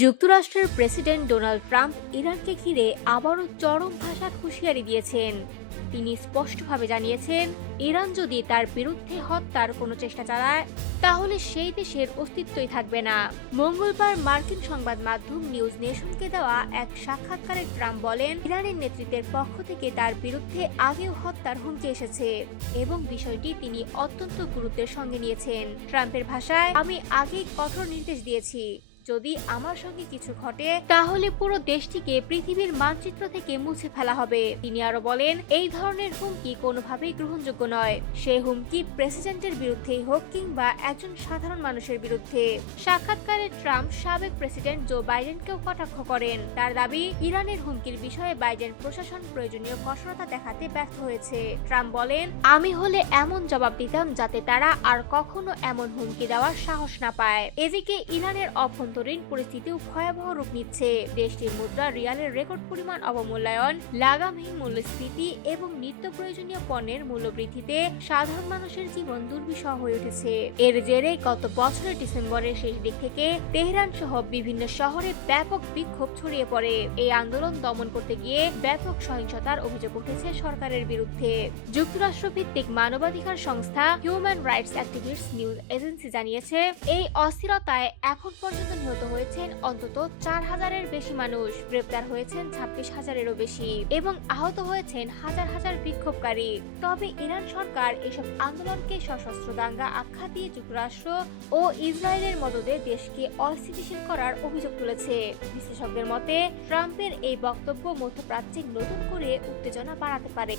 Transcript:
যুক্তরাষ্ট্রের president Donald Trump ইরানকে ঘিরে আবারও চরম ভাষার হুঁশিয়ারি দিয়েছেন। তিনি স্পষ্টভাবে জানিয়েছেন, ইরান যদি তার বিরুদ্ধে হত্যার কোনো চেষ্টা চালায় তাহলে সেই দেশের অস্তিত্বই থাকবে না। মঙ্গলবার মার্কিন সংবাদ মাধ্যম নিউজ নেশনকে দেওয়া এক সাক্ষাৎকারে ট্রাম্প বলেন, ইরানের নেতৃত্বের পক্ষ থেকে তার বিরুদ্ধে আগেও হত্যার হুমকি এসেছে এবং বিষয়টি তিনি অত্যন্ত গুরুত্বের সঙ্গে নিয়েছেন। ট্রাম্পের ভাষায়, আমি আগেই কঠোর নির্দেশ দিয়েছি, যদি আমার সঙ্গে কিছু ঘটে তাহলে পুরো দেশটিকে পৃথিবীর মানচিত্র থেকে মুছে ফেলা হবে। তিনি আরো বলেন, এই ধরনের হুমকি কোনোভাবেই গ্রহণযোগ্য নয়, সে হুমকি প্রেসিডেন্টের বিরুদ্ধেই হোক কিংবা একজন সাধারণ মানুষের বিরুদ্ধে। সাক্ষাৎকারে ট্রাম্প সাবেক প্রেসিডেন্ট জো বাইডেনকেও কটাক্ষ করেন। তার দাবি, ইরানের হুমকির বিষয়ে বাইডেন প্রশাসন প্রয়োজনীয় কঠোরতা দেখাতে ব্যর্থ হয়েছে। ট্রাম্প বলেন, আমি হলে এমন জবাব দিতাম যাতে তারা আর কখনো এমন হুমকি দেওয়ার সাহস না পায়। এদিকে ইরানের অভ্যন্তরীণ পরিস্থিতিও ভয়াবহ রূপ নিচ্ছে। দেশটির মুদ্রা রিয়ালের রেকর্ড পরিমাণ অবমূল্যায়ন, লাগামহীন মূল্যস্ফীতি এবং নিত্য প্রয়োজনীয় পণ্যের মূল্য বৃদ্ধিতে সাধারণ মানুষের জীবন দুর্বিষহ হয়ে উঠেছে। এর জেরে গত বছরের ডিসেম্বরের শেষ দিক থেকে তেহরান সহ বিভিন্ন শহরে ব্যাপক বিক্ষোভ ছড়িয়ে পড়ে। এই আন্দোলন দমন করতে গিয়ে ব্যাপক সহিংসতার অভিযোগ উঠেছে সরকারের বিরুদ্ধে। যুক্তরাষ্ট্র ভিত্তিক মানবাধিকার সংস্থা human rights activist news agency জানিয়েছে, এই অস্থিরতায় এখন পর্যন্ত নিহত হয়েছেন অন্তত 4000-এর বেশি মানুষ, গ্রেপ্তার হয়েছেন 26,000-এরও বেশি এবং আহত হয়েছেন হাজার হাজার বিক্ষোভকারী। তবে ইরান সরকার এসব আন্দোলনকে সশস্ত্র দাঙ্গা আখ্যা দিয়ে যুক্তরাষ্ট্র ও ইসরায়েলের মদদে দেশকে অস্থিতিশীল করার অভিযোগ তুলেছে। বিশ্লেষকদের মতে, ট্রাম্পের এই বক্তব্য মধ্যপ্রাচ্যে নতুন করে উত্তেজনা বাড়াতে পারে।